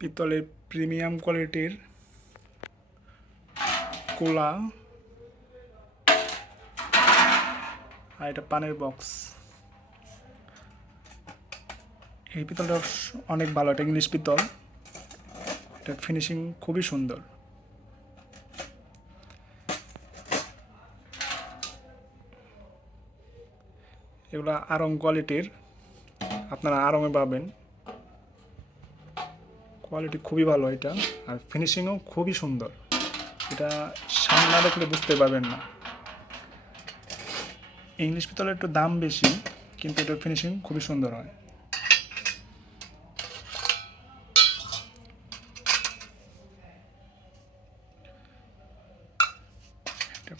পিতলের প্রিমিয়াম কোয়ালিটির কোলা। আর এটা পানের বক্স। এই পিতলটা অনেক ভালো, এটা ইংলিশ পিতল। এটার ফিনিশিং খুবই সুন্দর। এগুলো আরং কোয়ালিটির, আপনারা আরঙে পাবেন। কোয়ালিটি খুবই ভালো এটা। আর ফিনিশিংও খুবই সুন্দর। এটা সামনে দেখলে বুঝতে পারবেন না। ইংলিশ পিতলের একটু দাম বেশি, কিন্তু এটার ফিনিশিং খুবই সুন্দর হয়।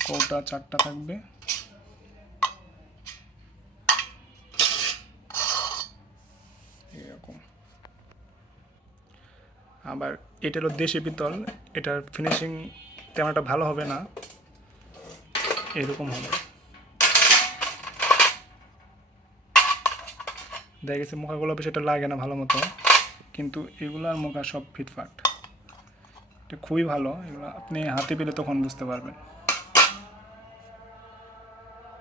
কৌটা, চারটা থাকবে। এরকম। আবার এটা হলো দেশি পিতল, এটার ফিনিশিং তেমনটা ভালো হবে না। এরকম হবে। দেখা গেছে মুখাগুলো সেটা লাগে না ভালো মতো, কিন্তু এগুলার মুখা সব ফিটফাট। এটা খুবই ভালো, এগুলো আপনি হাতে পেলে তখন বুঝতে পারবেন।